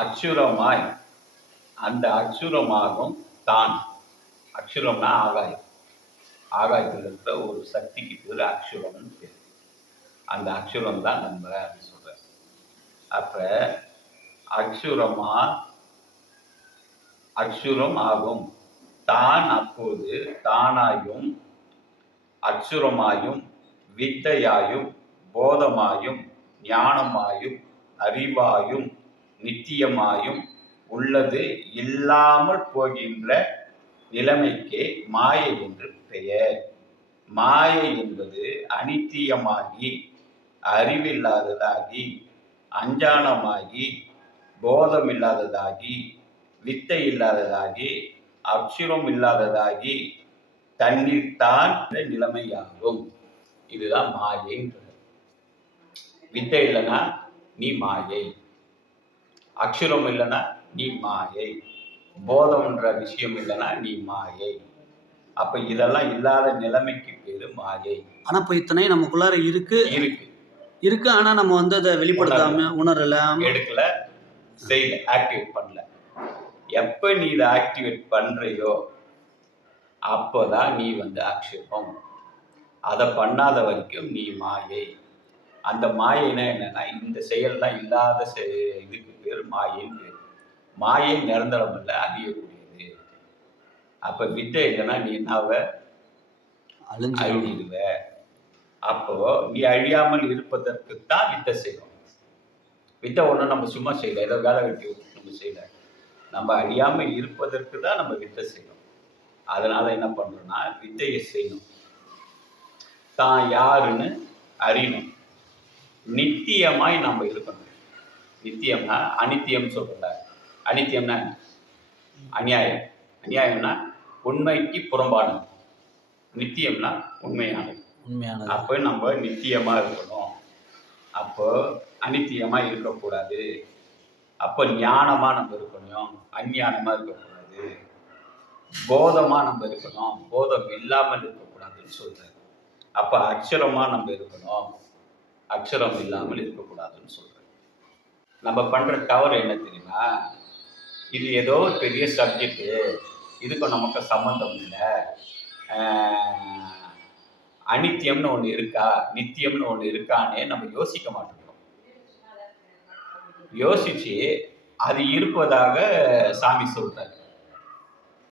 அச்சுரமாய். அந்த அச்சுரமாகும் தான். அச்சுரம்னா ஆகாயம். ஆகாயத்தில் இருக்கிற ஒரு சக்திக்கு பேர் அச்சுரம்னு பேர். அந்த அச்சுரம் தான் நம்ம அப்படின்னு சொல்கிறார் அப்போ அச்சுரமா அச்சுரம் ஆகும். தான் அப்போது தானாயும் அச்சுரமாயும் வித்தையாயும் போதமாயும் ஞானமாயும் அறிவாயும் நித்தியமாயும் உள்ளது இல்லாமல் போகின்ற நிலைமைக்கே மாயை என்று பெயர். மாயை என்பது அனித்தியமாகி அறிவில்லாததாகி அஞ்ஞானமாகி போதமில்லாததாகி வித்தை இல்லாததாகி அச்சுரம் இல்லாததாகி தன்னில்தான் நிலைமையாகும். இதுதான் மாயைன்றது. வித்தை இல்லைன்னா நீ மாயை. அக்ஷரம் இல்லைன்னா நீ மாயை. போதம்ன்ற விஷயம் இல்லைன்னா நீ மாயை. அப்ப இதெல்லாம் இல்லாத நிலைமைக்கு பேரு மாயை. ஆனா இப்போ இத்தனை நமக்குள்ளார இருக்கு. இருக்கு. இருக்கு ஆனா நம்ம வந்து அதை வெளிப்படுத்தாம உணரல. எடுக்கல செய்யல ஆக்டிவேட் பண்ணல. எப்ப நீ இதை ஆக்டிவேட் பண்றியோ அப்போதான் நீ வந்து அக்ஷரம். அதை பண்ணாத வரைக்கும் நீ மாயை. அந்த மாயைனா என்னன்னா இந்த செயல்லாம் இல்லாத இதுக்கு பேர் மாயைன்னு பேர் மாயை நிரந்தரம் இல்லை அழியக்கூடியது. அப்ப வித்தை இல்லைன்னா நீ என்னாவ? அழிஞ்சு அழிஞ்சிடுவ அப்போ நீ அழியாமல் இருப்பதற்கு தான் வித்தை செய்யணும் வித்தை ஒன்றும் நம்ம சும்மா செய்யல. ஏதோ வேலை வெட்டி நம்ம செய்யல. நம்ம அழியாம இருப்பதற்கு தான் நம்ம வித்தை செய்யணும் அதனால என்ன பண்றோம்னா வித்தையை செய்யணும். தான் யாருன்னு அறியணும். நித்தியமாய் நம்ம இருக்கணும் நித்தியம்னா அனித்தியம் சொல்றல அனித்தியம்னா? அநியாயம். அநியாயம்னா உண்மைக்கு புறம்பானது. நித்தியம்னா உண்மையானது. உண்மையானது. அப்போ நம்ம நித்தியமா இருக்கணும். அப்போ அனித்தியமா இருக்கக்கூடாது. அப்போ ஞானமா நம்ம இருக்கணும். அஞ்ஞானமா இருக்கக்கூடாது. போதமா நம்ம இருக்கணும். போதம் இல்லாமல் இருக்கக்கூடாதுன்னு சொல்றாரு. அப்ப அக்ஷரமா நம்ம இருக்கணும். அக்ஷரம் இல்லாமல் இருக்கக்கூடாதுன்னு சொல்றாரு. நம்ம பண்ணுற தவறு என்ன தெரியுமா? இது ஏதோ ஒரு பெரிய சப்ஜெக்டு இதுக்கும் நமக்கு சம்மந்தம் இல்லை. அனித்தியம்னு ஒன்று இருக்கா? நித்தியம்னு ஒன்று இருக்கானே நம்ம யோசிக்க மாட்டேங்கிறோம் யோசிச்சு அது இருப்பதாக சாமி சொல்கிறார்